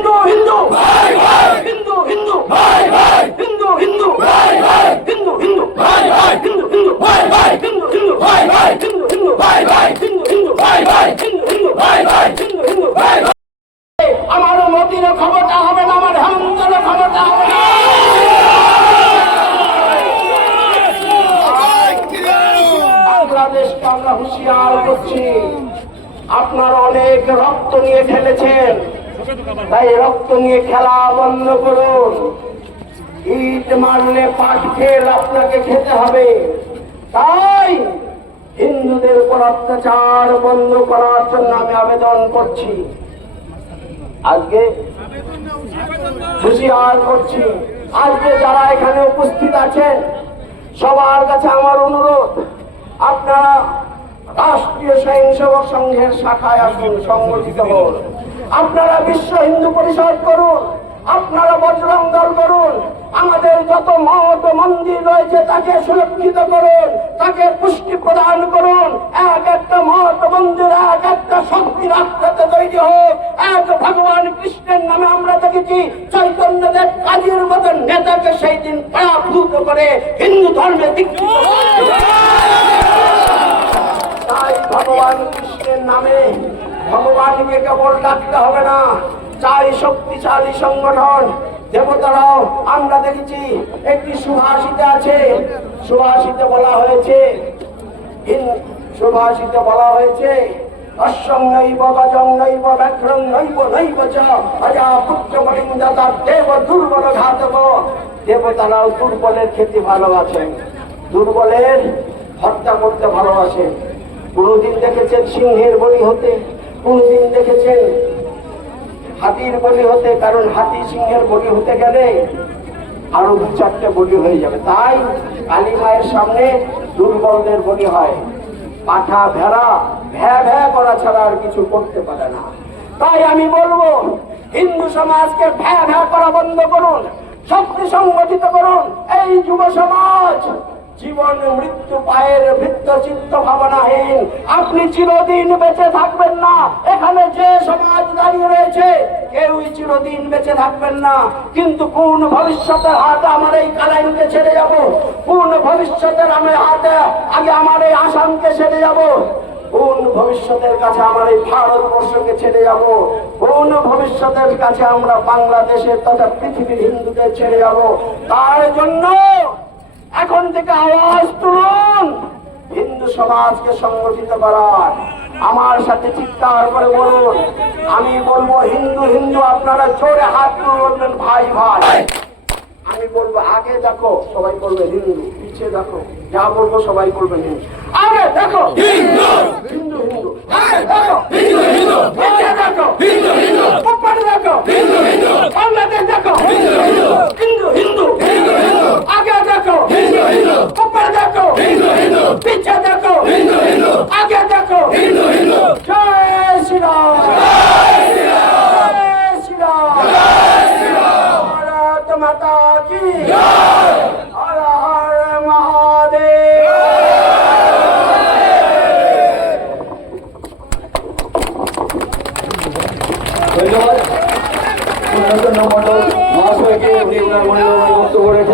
হিন্দু হিন্দু হিন্দু হিন্দু হিন্দু হিন্দু হিন্দু হিন্দু হিন্দু হিন্দু হিন্দু হিন্দু হিন্দু হিন্দু হিন্দু হিন্দু হিন্দু আমার মোদির ক্ষমতা হবে না আমার হেমন্তের ক্ষমতা হবে না বাংলাদেশকে আমরা হুঁশিয়ার করছি আপনারা অনেক রক্ত নিয়ে খেলেছেন তাই রক্ত নিয়ে খেলা বন্ধ করুন। ইট মারলে পাট খেল আপনাকে খেতে হবে। তাই হিন্দুদের উপর অত্যাচার বন্ধ করার জন্য আমি আবেদন করছি। আজকে হুঁশিয়ার করছি। আজকে যারা এখানে উপস্থিত আছেন, সবার কাছে আমার অনুরোধ, আপনারা রাষ্ট্রীয় স্বয়ংসেবক সংঘের শাখায় আসুন, সংগঠিত হন। আপনারা বিশ্ব হিন্দু পরিষদ করুন, আপনারা বজরং দল করুন, আমাদের যত মঠ মন্দির রয়েছে তাকে সুরক্ষিত করুন, তাকে পুষ্টি প্রদান করুন। এক একটা মঠ মন্দির, এক একটা শক্তি রাষ্ট্রতে তৈরি হোক। এক ভগবান কৃষ্ণের নামে আমরা দেখেছি চৈতন্যদেব কাজীর মতো নেতাকে সেই দিন পরাভূত করে হিন্দু ধর্মে দীক্ষিত তাই ভগবান কৃষ্ণের নামে ভগবানকে কেবল ডাকতে হবে না। চাই শক্তিশালী সংগঠন। দেবতারাও, আমরা দেখেছি একটি সুভাষিতে আছে। সুভাষিতে বলা হয়েছে সুভাষিতে বলা হয়েছে গজং নৈব দেব দুর্বলের খেতে ভালোবাসেন। দুর্বলের হত্যা করতে কোনদিন দেখেছেন সিংহের বলি হতে? কোনদিন দেখেছেন হাতির বলি হতে, কারণ হাতি সিংহের বলি হতে গেলে আরও দু চারটে বলি হয়ে যাবে। তাই কালী মায়ের সামনে দুর্বলদের বলি হয়। পাঠা ভেড়া, ভ্যা ভ্যা করা ছাড়া আর কিছু করতে পারে না। তাই আমি বলব, হিন্দু সমাজকে ভ্যা ভ্যা করা বন্ধ করুন, শক্তি সংগঠিত করুন, এই যুব সমাজ। জীবন মৃত্যু পায়ের বৃত্ত চিত্ত ভাবনাহীন। আপনি চিরদিন বেঁচে থাকবেন না। এখানে যে সমাজ দাঁড়িয়ে রয়েছে, কেউই চিরদিন বেঁচে থাকবেন না। কিন্তু কোন ভবিষ্যতের হাতে আমার এই কালাইনকে ছেড়ে যাব? কোন ভবিষ্যতের আমি হাতে আগে আমার এই আসামকে ছেড়ে যাব? কোন ভবিষ্যতের কাছে আমার এই ভারতবর্ষকে ছেড়ে যাব? কোন ভবিষ্যতের কাছে আমরা বাংলাদেশের তথা পৃথিবীর হিন্দুদের ছেড়ে যাব? তার জন্য এখন থেকে আওয়াজ তুলুন। হিন্দু সমাজকে সংগঠিত করার। আমার সাথে চিৎকার করে বলুন। আমি বলব হিন্দু হিন্দু আপনারা জোরে হাত তুলে বলবেন ভাই ভাই। আমি বলব আগে দেখো সবাই বলবে হিন্দু পিছিয়ে দেখো। যা বলব সবাই বলবে হিন্দু। আগে দেখো! হিন্দু হিন্দু। হিন্দু হিন্দু! ऊपर देखो हिंदू हिंदू पीछे देखो हिंदू हिंदू आगे देखो हिंदू हिंदू जय श्री राम जय श्री राम जय श्री राम भारत माता की जय हर हर महादेव ধন্যবাদ মহাশয়কে উনি ওনার মনে বক্তব্য রেখে